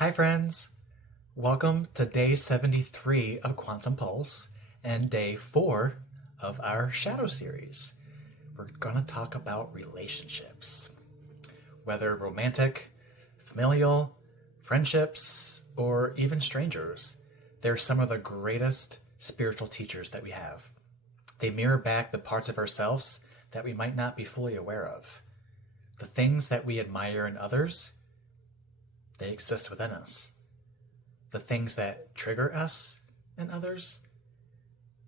Hi, friends. Welcome to day 73 of Quantum Pulse and day 4 of our Shadow series. We're going to talk about relationships, whether romantic, familial, friendships, or even strangers. They're some of the greatest spiritual teachers that we have. They mirror back the parts of ourselves that we might not be fully aware of. The things that we admire in others, they exist within us. The things that trigger us in others,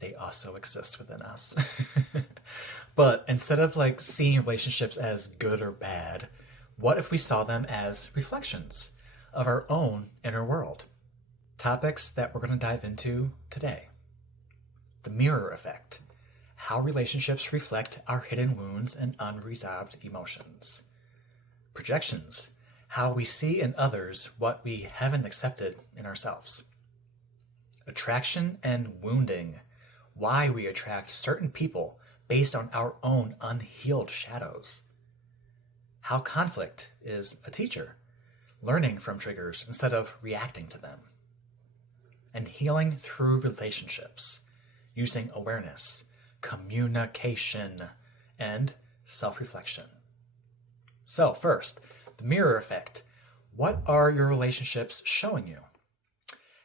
they also exist within us. But instead of seeing relationships as good or bad, what if we saw them as reflections of our own inner world? Topics that we're going to dive into today. The mirror effect. How relationships reflect our hidden wounds and unresolved emotions. Projections. How we see in others what we haven't accepted in ourselves. Attraction and wounding. Why we attract certain people based on our own unhealed shadows. How conflict is a teacher, learning from triggers instead of reacting to them. And healing through relationships, using awareness, communication, and self-reflection. So first, the mirror effect. What are your relationships showing you?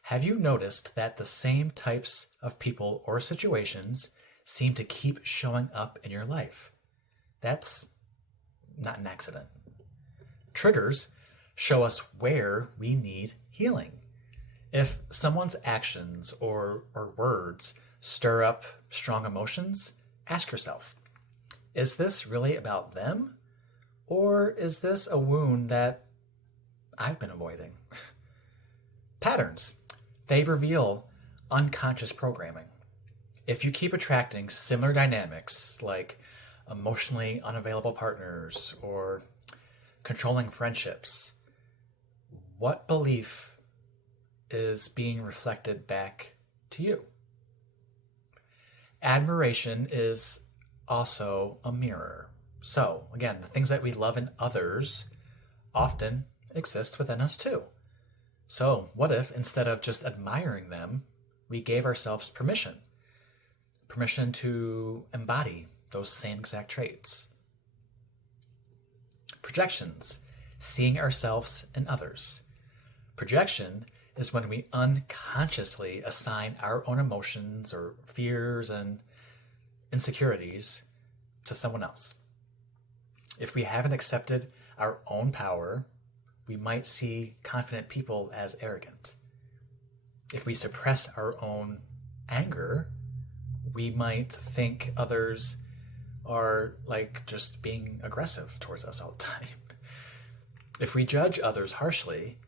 Have you noticed that the same types of people or situations seem to keep showing up in your life? That's not an accident. Triggers show us where we need healing. If someone's actions or words stir up strong emotions, ask yourself, is this really about them? Or is this a wound that I've been avoiding? Patterns. They reveal unconscious programming. If you keep attracting similar dynamics like emotionally unavailable partners or controlling friendships, what belief is being reflected back to you? Admiration is also a mirror. So, again, the things that we love in others often exist within us too. So, what if instead of just admiring them, we gave ourselves permission? Permission to embody those same exact traits. Projections, seeing ourselves in others. Projection is when we unconsciously assign our own emotions or fears and insecurities to someone else. If we haven't accepted our own power, we might see confident people as arrogant. If we suppress our own anger, we might think others are just being aggressive towards us all the time. If we judge others harshly,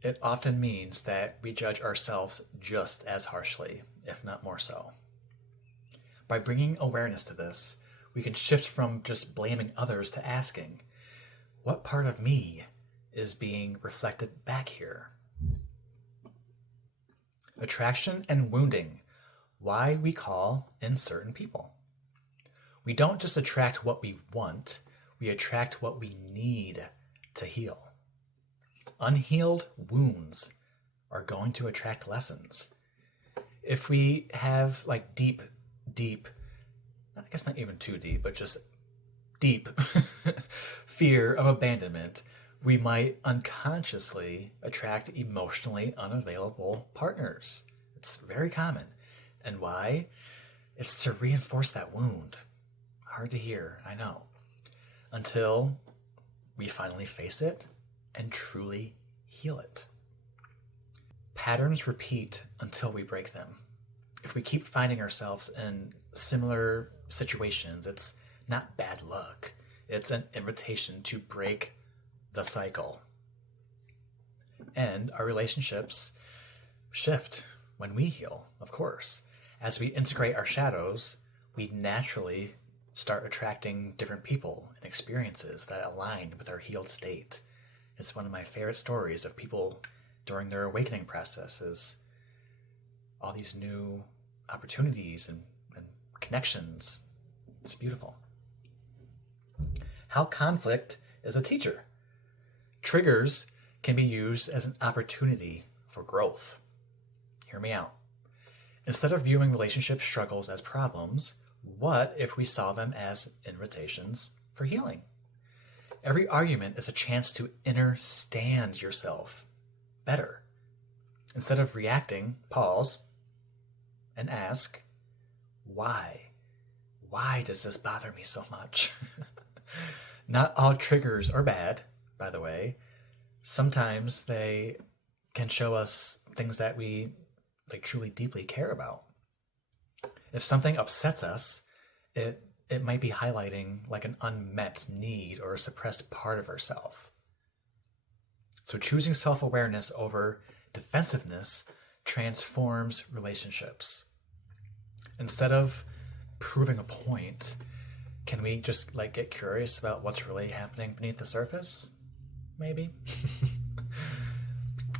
it often means that we judge ourselves just as harshly, if not more so. By bringing awareness to this, we can shift from just blaming others to asking, what part of me is being reflected back here? Attraction and wounding. Why we call in certain people. We don't just attract what we want, we attract what we need to heal. Unhealed wounds are going to attract lessons. If we have deep, I guess not even too deep, but just deep fear of abandonment, we might unconsciously attract emotionally unavailable partners. It's very common. And why? It's to reinforce that wound. Hard to hear, I know. Until we finally face it and truly heal it. Patterns repeat until we break them. If we keep finding ourselves in similar situations, it's not bad luck. It's an invitation to break the cycle. And our relationships shift when we heal, of course. As we integrate our shadows, we naturally start attracting different people and experiences that align with our healed state. It's one of my favorite stories of people during their awakening processes. All these new opportunities and connections. It's beautiful. How conflict is a teacher. Triggers can be used as an opportunity for growth. Hear me out. Instead of viewing relationship struggles as problems, what if we saw them as invitations for healing? Every argument is a chance to understand yourself better. Instead of reacting, pause and ask, why? Why does this bother me so much? Not all triggers are bad, by the way. Sometimes they can show us things that we truly deeply care about. If something upsets us, it might be highlighting an unmet need or a suppressed part of ourselves. So choosing self-awareness over defensiveness transforms relationships. Instead of proving a point, can we just get curious about what's really happening beneath the surface? Maybe.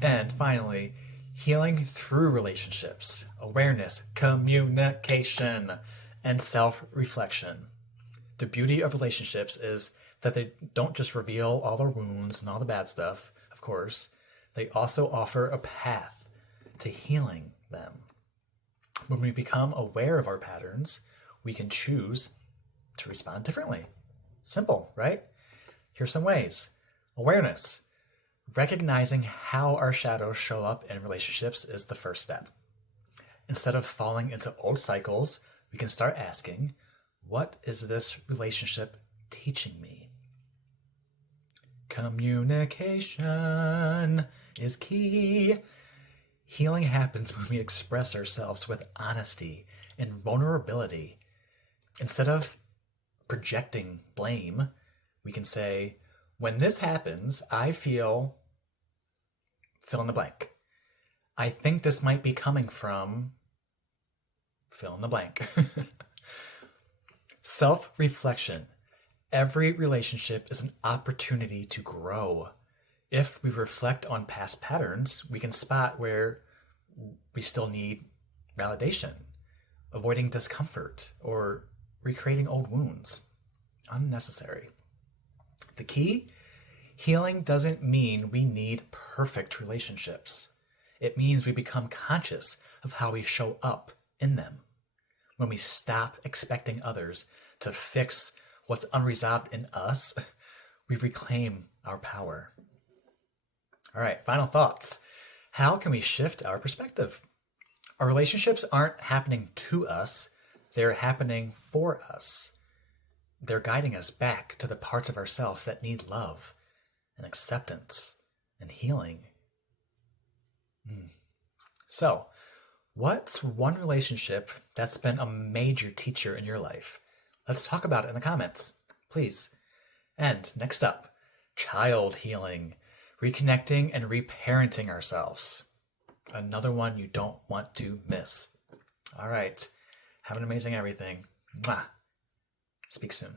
And finally, healing through relationships, awareness, communication, and self-reflection. The beauty of relationships is that they don't just reveal all the wounds and all the bad stuff, of course. They also offer a path to healing them. When we become aware of our patterns, we can choose to respond differently. Simple, right? Here's some ways. Awareness. Recognizing how our shadows show up in relationships is the first step. Instead of falling into old cycles, we can start asking, what is this relationship teaching me? Communication is key. Healing happens when we express ourselves with honesty and vulnerability. Instead of projecting blame, we can say, when this happens, I feel fill in the blank. I think this might be coming from fill in the blank. Self-reflection. Every relationship is an opportunity to grow. If we reflect on past patterns, we can spot where we still need validation, avoiding discomfort, or recreating old wounds. Unnecessary. The key? Healing doesn't mean we need perfect relationships. It means we become conscious of how we show up in them. When we stop expecting others to fix what's unresolved in us, we reclaim our power. All right, final thoughts. How can we shift our perspective? Our relationships aren't happening to us, they're happening for us. They're guiding us back to the parts of ourselves that need love and acceptance and healing. So, what's one relationship that's been a major teacher in your life? Let's talk about it in the comments, please. And next up, child healing, reconnecting and reparenting ourselves. Another one you don't want to miss. All right, have an amazing everything. Mwah. Speak soon.